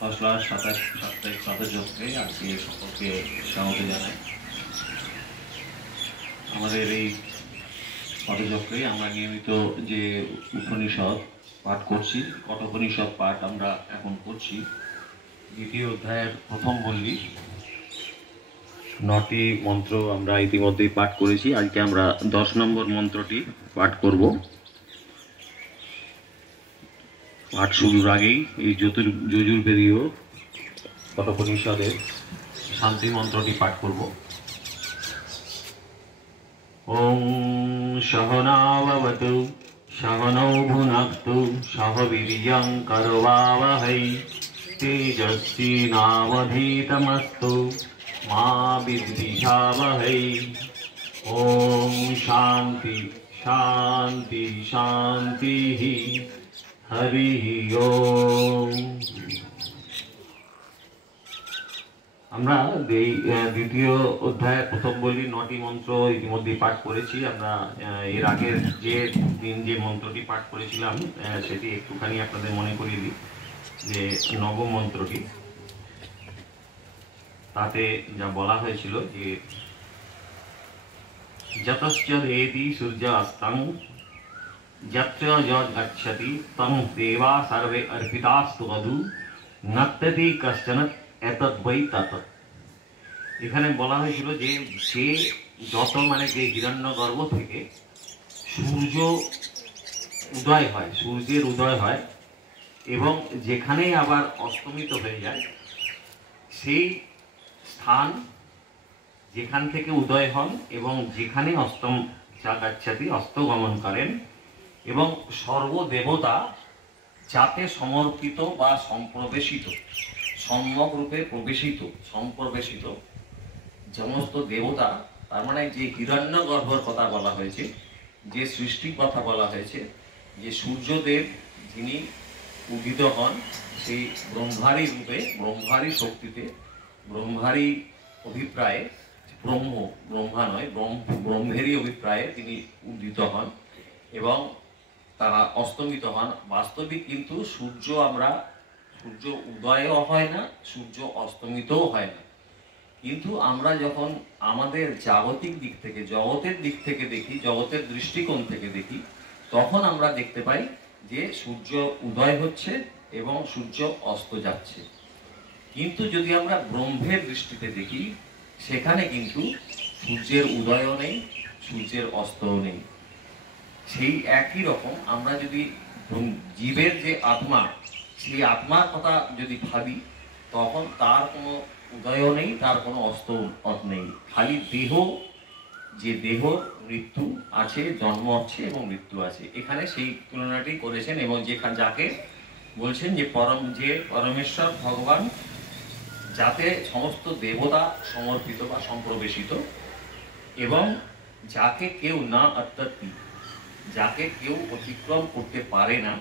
খসড়ার সাপ্তাহিক পদযজ্ঞে আজকে সকলকে স্বাগত জানাই। আমাদের এই পদযজ্ঞে আমরা নিয়মিত যে উপনিষদ পাঠ করছি, কঠোপনিষদ পাঠ আমরা এখন করছি। দ্বিতীয় অধ্যায়ের প্রথম বল্লী 9টি মন্ত্র আমরা ইতিমধ্যেই পাঠ করেছি। আজকে আমরা 10 নম্বর মন্ত্রটি পাঠ করব। পাঠ শুরুর আগেই এই যজুর্বেদীয় কঠোপনিষদের শান্তি মন্ত্রটি পাঠ করব। ওম সহনাভবতু সহনৌ ভুনক্তু সহ বীর্যং করবাবহৈ তেজস্বিনাবধীতমস্তু মা বিদ্বিষাবহৈ। ওম শান্তি শান্তি শান্তিঃ। হরি ওম। আমরা দ্বিতীয় অধ্যায় প্রথম বলি 9টি মন্ত্র ইতিমধ্যে পাঠ করেছি। আমরা এর আগের যে দিন যে মন্ত্রটি পাঠ করেছিলাম সেটি একটুখানি আপনাদের মনে করিয়ে দিই। যে নবম মন্ত্রটি, তাতে যা বলা হয়েছিল যে যতশ্চ দেতি সূর্য অস্তং যত্র যৎ গচ্ছতি তং দেবা সর্বে অর্পিতাস্তু বধূ নত্যতি কশ্চন এতৎ বৈ তত। এখানে বলা হয়েছিল যে যে যত মানে যে হিরণ্যগর্ভ থেকে সূর্য উদয় হয়, সূর্যের উদয় হয় এবং যেখানেই আবার অস্তমিত হয়ে যায়, সেই স্থান যেখান থেকে উদয় হন এবং যেখানে অস্তম গচ্ছতি অস্তগমন করেন এবং সর্বদেবতা যাতে সমর্পিত বা সম্প্রবেশিত, সম্যক রূপে প্রবেশিত, সম্প্রবেশিত সমস্ত দেবতা, তার মানে যে হিরণ্যগর্ভর কথা বলা হয়েছে, যে সৃষ্টির কথা বলা হয়েছে, যে সূর্যদেব যিনি উদিত হন সেই ব্রহ্মারী রূপে, ব্রহ্মারী শক্তিতে, ব্রহ্মারী অভিপ্রায়ে, ব্রহ্মা নয়, ব্রহ্মেরই অভিপ্রায়ে তিনি উদিত হন এবং তারা অস্তমিত হন। বাস্তবিক কিন্তু সূর্য উদয়ও হয় না, সূর্য অস্তমিতও হয় না। কিন্তু আমরা যখন আমাদের জাগতিক দিক থেকে, জগতের দিক থেকে দেখি, জগতের দৃষ্টিকোণ থেকে দেখি, তখন আমরা দেখতে পাই যে সূর্য উদয় হচ্ছে এবং সূর্য অস্ত যাচ্ছে। কিন্তু যদি আমরা ব্রহ্মের দৃষ্টিতে দেখি, সেখানে কিন্তু সূর্যের উদয়ও নেই, সূর্যের অস্তও নেই। সেই একই রকম আমরা যদি জীবের যে আত্মা, সেই আত্মার কথা যদি ভাবি, তখন তার কোনো উদয়ও নেই, তার কোনো অস্ত নেই। খালি দেহ, যে দেহ মৃত্যু আছে, জন্ম আছে এবং মৃত্যু আছে। এখানে সেই তুলনাটি করেছেন এবং যাকে বলছেন যে পরমেশ্বর ভগবান যাতে সমস্ত দেবতা সমর্পিত বা সম্প্রবেশিত এবং যাকে কেউ না অত্যত্তি, যাকে কেউ অতিক্রম করতে পারে না,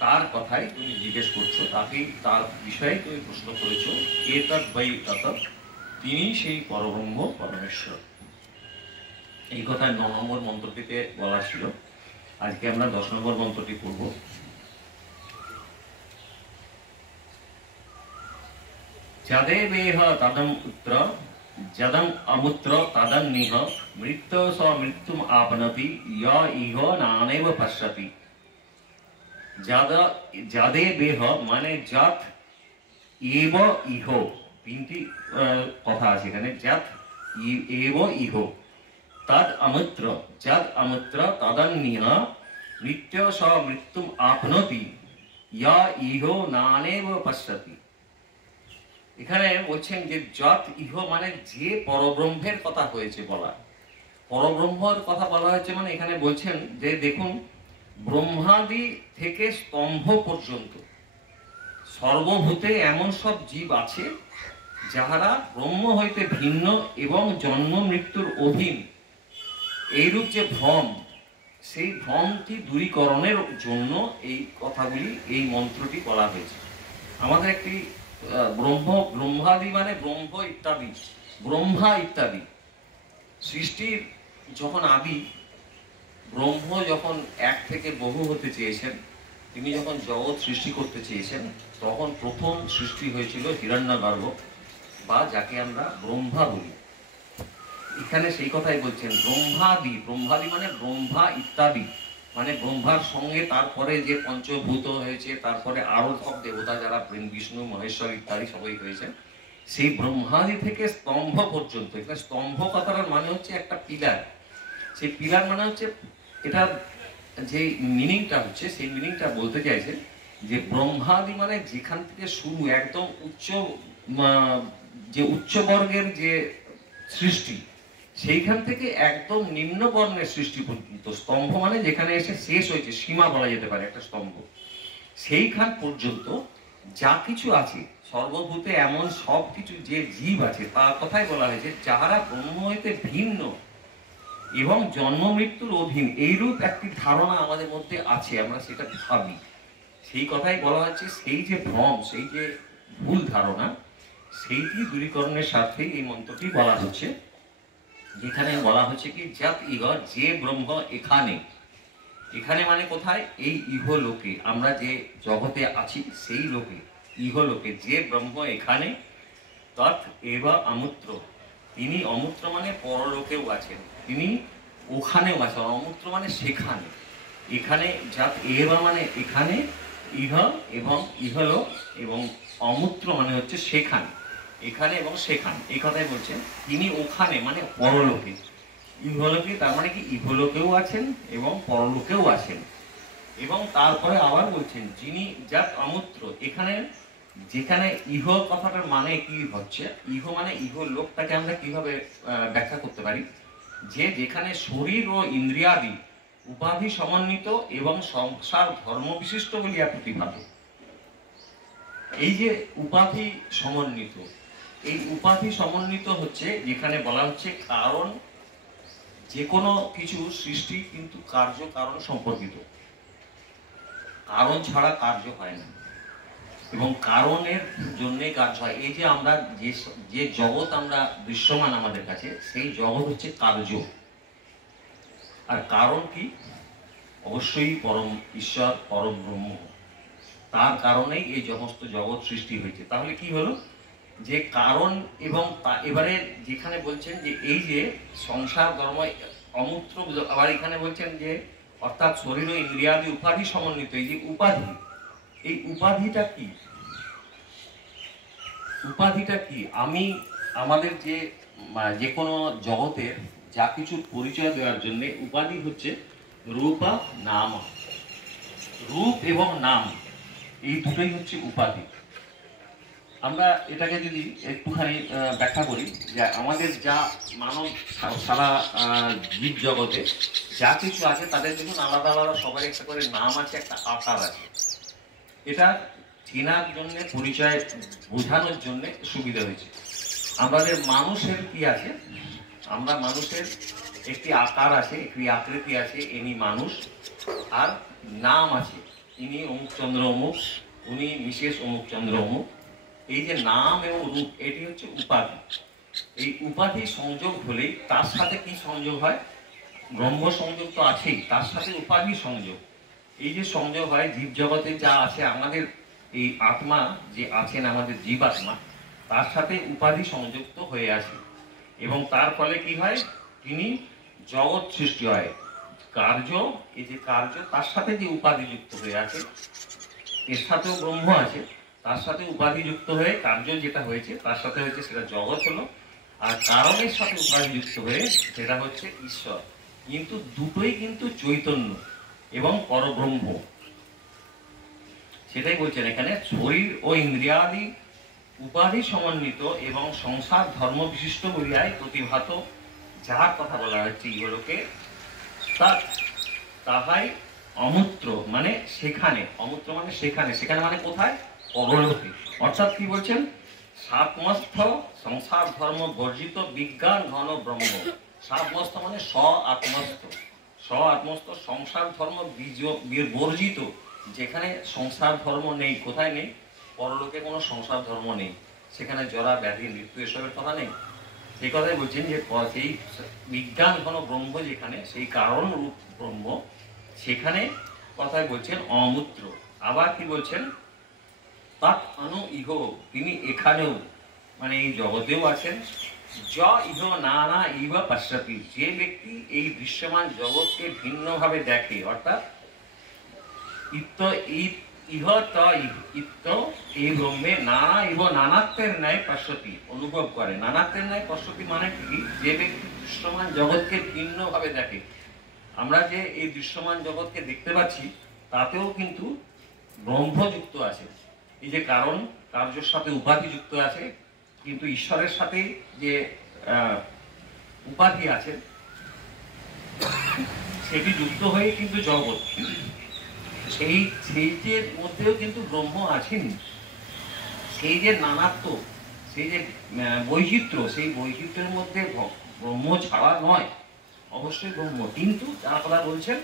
তার কথাই তুমি জিজ্ঞেস করছো, তার বিষয়ে তুমি প্রশ্ন করেছো। এতৎ বৈ তত, তিনি সেই পরব্রহ্ম পরমেশ্বর। এই কথা 9 নম্বর মন্ত্রটিতে বলা ছিল। আজকে আমরা 10 নম্বর মন্ত্রটি পড়ব। যদেবেহ তদম উত্র যদম অমূত্র তদন্নিহ মৃত্যু স মৃত্যুম আপনতি য় ইহ নানেব পশ্যতি। যদেবেহ মানে যৎ, এব ইহ, 3টি কথা আছে এখানে। যৎ এব ইহ, তদ অমূত্র যদ অমূত্র তদন্নিহ মৃত্যু স মৃত্যুম আপনতি য় ইহ নানেব পশ্যতি। এখানে বলছেন যে যৎ ইহ মানে যে পরব্রহ্মের কথা হয়েছে বলা, পরব্রহ্মের কথা বলা হয়েছে মানে এখানে বলছেন যে দেখুন, ব্রহ্মাদি থেকে স্তম্ভ পর্যন্ত সর্বভূতে এমন সব জীব আছে যাহারা ব্রহ্ম হইতে ভিন্ন এবং জন্ম মৃত্যুর অধীন। এইরূপ যে ভ্রম, সেই ভ্রমটি দূরীকরণের জন্য এই কথাগুলি, এই মন্ত্রটি বলা হয়েছে। আমাদের একটি ব্রহ্মাদি মানে ব্রহ্মা ইত্যাদি সৃষ্টির যখন আদি, ব্রহ্ম যখন এক থেকে বহু হতে চেয়েছেন, তিনি যখন জগৎ সৃষ্টি করতে চেয়েছেন তখন প্রথম সৃষ্টি হয়েছিল হিরণ্যগর্ভ, বা যাকে আমরা ব্রহ্মা বলি। এখানে সেই কথাই বলছেন ব্রহ্মাদি। ব্রহ্মাদি মানে ব্রহ্মা ইত্যাদি, মানে ব্রহ্মার সঙ্গে তারপরে যে পঞ্চভূত হয়েছে, তারপরে আরো সব দেবতা যারা বিষ্ণু মহেশ্বর ইত্যাদি সবাই হয়েছেন, সেই ব্রহ্মাদি থেকে স্তম্ভ পর্যন্ত। এখানে স্তম্ভ কথাটার মানে হচ্ছে একটা পিলার। সেই পিলার মানে হচ্ছে, এটা যে মিনিংটা হচ্ছে, সেই মিনিংটা বলতে চাইছে যে ব্রহ্মাদি মানে যেখান থেকে শুরু একদম উচ্চ, যে উচ্চ বর্গের যে সৃষ্টি, সেইখান থেকে একদম নিম্ন বর্ণের সৃষ্টি পর্যন্ত। স্তম্ভ মানে যেখানে এসে শেষ হয়েছে, সীমা বলা যেতে পারে একটা স্তম্ভ, সেইখান পর্যন্ত যা কিছু আছে সর্বভূতে, এমন সব কিছু যে জীব আছে তার কথাই বলা হয়েছে যাহারা ব্রহ্ম হইতে ভিন্ন এবং জন্ম মৃত্যুর অধীন। এইরূপ একটি ধারণা আমাদের মধ্যে আছে, আমরা সেটা ভাবি। সেই কথাই বলা হচ্ছে, সেই যে ভ্রম, সেই যে ভুল ধারণা, সেইটি দূরীকরণের স্বার্থে এই মন্ত্রটি বলা হচ্ছে। যেখানে বলা হচ্ছে কি জাত ইহ, যে ব্রহ্ম এখানে। এখানে মানে কোথায়? এই ইহলোকে, আমরা যে জগতে আছি সেই লোকে, ইহলোকে। যে ব্রহ্ম এখানে, তৎ এব অমূত্র, তিনি অমূত্র মানে পরলোকেও আছেন, তিনি ওখানেও আছেন। অমূত্র মানে সেখানে। এখানে জাত এব মানে এখানে, ইহ এবং ইহলোক, এবং অমূত্র মানে হচ্ছে সেখানে, এখানে এবং সেখানে, এই কথাই বলছেন। তিনি ওখানে মানে পরলোকে, ইহলোকে তার মানে কি ইহলোকেও আছেন এবং পরলোকেও আছেন। এবং তারপরে আবার বলছেন যিনি জাত অমূত্র। এখানে যেখানে ইহ কথাটার মানে কি হচ্ছে, ইহ মানে ইহ লোকটাকে আমরা কিভাবে ব্যাখ্যা করতে পারি, যে যেখানে শরীর ও ইন্দ্রিয়াদি উপাধি সমন্বিত এবং সংসার ধর্ম বিশিষ্ট বলিয়া প্রতিভাত। এই যে উপাধি সমন্বিত, এই উপাধি সমন্বিত হচ্ছে যেখানে বলা হচ্ছে কারণ, যে কোনো কিছু সৃষ্টি কিন্তু কার্য কারণ সম্পর্কিত, কারণ ছাড়া কার্য হয় না এবং কারণের জন্যে কার্য হয়। এই যে আমরা যে জগৎ আমরা দৃশ্যমান আমাদের কাছে, সেই জগৎ হচ্ছে কার্য। আর কারণ কি? অবশ্যই পরম ঈশ্বর, পরম ব্রহ্ম। তার কারণেই এই সমস্ত জগৎ সৃষ্টি হয়েছে। তাহলে কি হলো, যে কারণ এবং এবারে যেখানে বলছেন যে এই যে সংসার ধর্ম অমূত্র, আবার এখানে বলছেন যে অর্থাৎ শরীর ও ইন্দ্রিয়াদি উপাধি সমন্বিত। এই যে উপাধি, এই উপাধিটা কি? উপাধিটা কি? আমি আমাদের যে কোনো জগতের যা কিছু পরিচয় দেওয়ার জন্য উপাধি হচ্ছে রূপ আর নাম। রূপ এবং নাম এই দুটোই হচ্ছে উপাধি। আমরা এটাকে যদি একটুখানি ব্যাখ্যা করি, যে আমাদের যা মানব সারা জীব জগতে যা কিছু আছে তাদের দেখুন আলাদা আলাদা সবার একটা করে নাম আছে, একটা আকার আছে। এটা চেনার জন্য, পরিচয় বোঝানোর জন্য সুবিধা হয়েছে। আমাদের মানুষের কি আছে, আমরা মানুষের একটি আকার আছে, একটি আকৃতি আছে, ইনি মানুষ। আর নাম আছে, ইনি অমুক চন্দ্র অমুক, উনি বিশেষ অমুক চন্দ্র অমুক। এই যে নাম এবং রূপ, এটি হচ্ছে উপাধি। এই উপাধি সংযোগ হলেই তার সাথে কি সংযোগ হয়? ব্রহ্ম সংযোগ তো আছেই, তার সাথে উপাধি সংযোগ। এই যে সংযোগ হয় জীব জগতে যা আছে, আমাদের এই আত্মা যে আছেন, আমাদের জীবাত্মা, তার সাথে উপাধি সংযুক্ত হয়ে আসে এবং তার ফলে কি হয়, তিনি জগৎ সৃষ্টি হয়। কার্য, এই যে কার্য, তার সাথে যে উপাধি যুক্ত হয়ে আছে, এর সাথেও ব্রহ্ম আছে, তার সাথে উপাধি যুক্ত হয়ে কার্য যেটা হয়েছে তার সাথে হয়েছে সেটা জগৎ হলো। আর কারণের সাথে উপাধি যুক্ত হয়ে সেটা হচ্ছে ঈশ্বর। কিন্তু দুটোই কিন্তু চৈতন্য এবং পরব্রহ্ম। সেটাই বলছেন এখানে, শরীর ও ইন্দ্রিয়াদি উপাধি সমন্বিত এবং সংসার ধর্ম বিশিষ্ট বলিয়ায় প্রতিভাত, যাহার কথা বলা হচ্ছে ইহলোকে, তাহাই অমূত্র মানে সেখানে। অমূত্র মানে সেখানে, সেখানে মানে কোথায়? পরলোকে। অর্থাৎ কি বলছেন, সাতমস্ত সংসার ধর্ম বর্জিত বিজ্ঞান ঘন ব্রহ্ম। সাতমস্ত মানে স্ব আত্মস্থ, স্ব আত্মস্থ সংসার ধর্ম বর্জিত, যেখানে সংসার ধর্ম নেই। কোথায় নেই? পরলোকে কোনো সংসার ধর্ম নেই, সেখানে জরা ব্যাধি মৃত্যু এসবের কথা নেই। সেই কথাই বলছেন যে সেই বিজ্ঞান ঘন ব্রহ্ম যেখানে, সেই কারণ রূপ ব্রহ্ম, সেখানে কথায় বলছেন অমূত্র। আবার কি বলছেন, তৎ অনু ইহ, তিনি এখানেও মানে এই জগতেও আছেন। য ইহ নানা ইহ পশ্যতি, যে ব্যক্তি এই দৃশ্যমান জগৎকে ভিন্নভাবে দেখে, অর্থাৎ ইত্য ইহ ত ইত্য এই ব্রহ্মে নানা ইহ নানাত্বের ন্যায় পশ্যতি, অনুভব করে। নানাত্বের ন্যায় পশ্যতি মানে কি, যে ব্যক্তি দৃশ্যমান জগৎকে ভিন্নভাবে দেখে। আমরা যে এই দৃশ্যমান জগৎকে দেখতে পাচ্ছি তাতেও কিন্তু ব্রহ্ম যুক্ত আছে। এই যে কারণ কার্যের সাথে উপাধি যুক্ত আছে, কিন্তু ঈশ্বরের সাথে যে উপাধি আছে সেটি যুক্ত হয়ে কিন্তু জগৎ, সেইটির মধ্যেও কিন্তু ব্রহ্ম আছেন। সেই যে নানাত্ব, সেই যে বৈচিত্র্য, সেই বৈচিত্র্যের মধ্যে ব্রহ্ম ছাড়া নয়, অবশ্যই ব্রহ্ম। কিন্তু তার কথা বলছেন,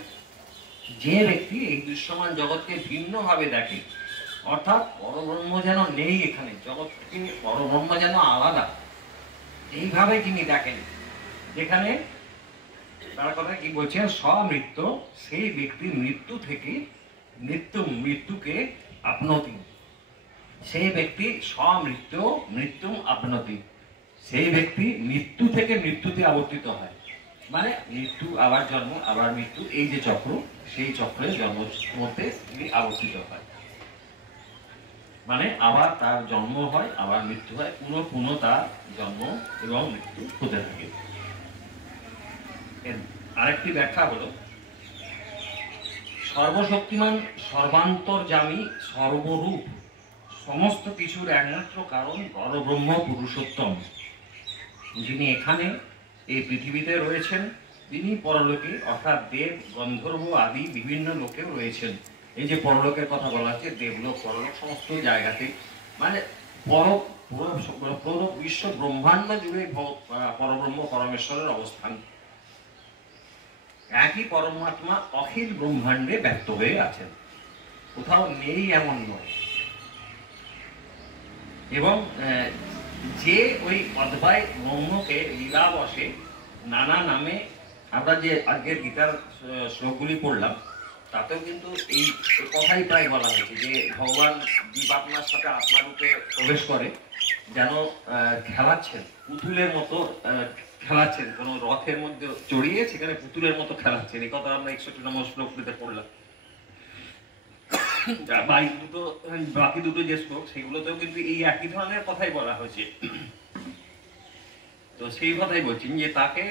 যে ব্যক্তি এই দৃশ্যমান জগৎকে ভিন্নভাবে দেখে, অর্থাৎ পরব্রহ্ম যেন নেই এখানে, জগৎ থেকে পরব্রহ্ম যেন আলাদা, এইভাবে যিনি দেখেন, যেখানে তার কথা কি বলছেন, স্বমৃত্যু, সেই ব্যক্তি মৃত্যু থেকে মৃত্যুকে আপনতি, সেই ব্যক্তি স্বমৃত্যু মৃত্যু আপনতি, সেই ব্যক্তি মৃত্যু থেকে মৃত্যুতে আবর্তিত হয়। মানে মৃত্যু আবার জন্ম আবার মৃত্যু, এই যে চক্র, সেই চক্রের জন্ম মধ্যে তিনি আবর্তিত হয়। মানে আবার তার জন্ম হয়, আবার মৃত্যু হয়, পুনঃ পুনঃ তার জন্ম এবং মৃত্যু হতে থাকে। আরেকটি ব্যাখ্যা হলো, সর্বশক্তিমান, সর্বান্তর্যামী, সর্বরূপ, সমস্ত কিছুর একমাত্র কারণ পরব্রহ্ম পুরুষোত্তম, যিনি এখানে এই পৃথিবীতে রয়েছেন, তিনি পরলোকে অর্থাৎ দেব, গন্ধর্ব আদি বিভিন্ন লোকেও রয়েছেন। এই যে পরলোকের কথা বলা হচ্ছে, দেবলোক, পরলোক, সমস্ত জায়গাতে, মানে পুরো বিশ্ব ব্রহ্মাণ্ড জুড়ে পরব্রহ্ম পরমেশ্বরের অবস্থান। একই পরমাত্মা অখিল ব্রহ্মাণ্ডে ব্যক্ত হয়ে আছেন, কোথাও নেই এমন নয়। এবং যে ওই অদ্বয় ব্রহ্মকে লীলা বসে নানা নামে, আমরা যে আগের গীতার শ্লোকগুলি পড়লাম তাতেও কিন্তু এই কথাই প্রায় বলা হয়েছে, যে ভগবান জীবাত্মার সাথে আত্মারূপে প্রবেশ করে, যেন খেলাচ্ছেন, পুতুলের মতো খেলাচ্ছেন, কোন রথের মধ্যে চড়িয়ে সেখানে পুতুলের মতো খেলাচ্ছেন। এই কথা আমরা 61 নম্বর শ্লোকটিতে পড়লাম। বাকি দুটো যে শ্লোক, সেগুলোতেও কিন্তু এই একই ধরনের কথাই বলা হয়েছে। তো সেই কথাই বলছেন যে তাকে,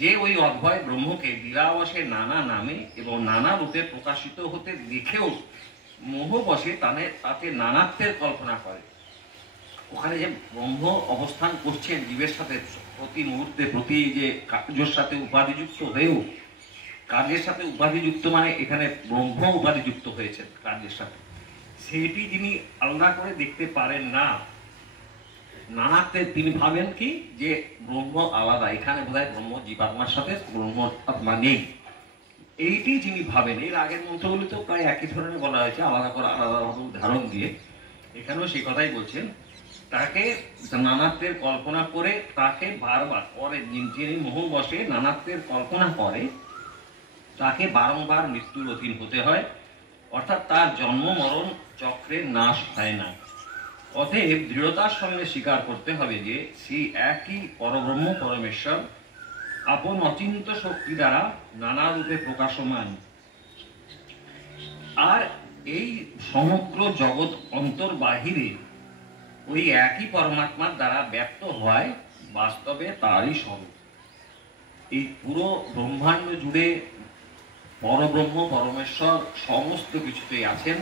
যে ওই অদ্বয় ব্রহ্মকে লীলাবশে নানা নামে এবং নানা রূপে প্রকাশিত হতে দেখেও মোহবশে তাতে নানাত্বের কল্পনা করে। ওখানে যে ব্রহ্ম অবস্থান করছেন জীবের সাথে প্রতি মুহূর্তে, প্রতি যে কার্যের সাথে উপাধিযুক্ত হয়েও, কার্যের সাথে উপাধিযুক্ত মানে এখানে ব্রহ্ম উপাধিযুক্ত হয়েছেন কার্যের সাথে, সেটি তিনি আলাদা করে দেখতে পারেন না। নানাত্বে তিনি ভাবেন কি, যে ব্রহ্ম আলাদা, এখানে বোধহয় ব্রহ্ম জীবাত্মার সাথে ব্রহ্ম আত্মা নেই, এইটি যিনি ভাবেন। এর আগের মন্ত্রগুলিতেও প্রায় একই ধরনের বলা হয়েছে, আলাদা করে আলাদা উদাহরণ দিয়ে। এখানেও সেই কথাই বলছেন, তাকে নানাত্বের কল্পনা করে, তাকে বারবার করে, যিনি মোহ বসে নানাত্বের কল্পনা করে, তাকে বারংবার মৃত্যুর অধীন হতে হয়, অর্থাৎ তার জন্ম মরণ চক্রের নাশ হয় না। অতএব দৃঢ়তার সঙ্গে স্বীকার করতে হবে যে সেই একই পরব্রহ্ম পরমেশ্বর আপন অচিন্ত শক্তি দ্বারা নানা রূপে প্রকাশমান, আর এই সমগ্র জগৎ অন্তর্বাহিরে ওই একই পরমাত্মার দ্বারা ব্যক্ত হয় বাস্তবে তারই স্বরূপ। এই পুরো ব্রহ্মাণ্ড জুড়ে পরব্রহ্ম পরমেশ্বর সমস্ত কিছুতেই আছেন,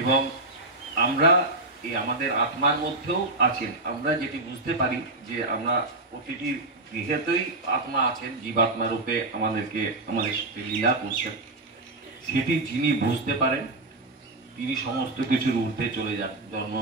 এবং আমরা এই আমাদের আত্মার মধ্যেও আছেন। আমরা যেটি বুঝতে পারি যে আমরা প্রতিটি দেহেতেই আত্মা আছেন, জীবাত্মা রূপে আমাদের সাথে লীলা করছেন, সেটি যিনি বুঝতে পারেন তিনি সমস্ত কিছুর ঊর্ধ্বে চলে যান। জন্ম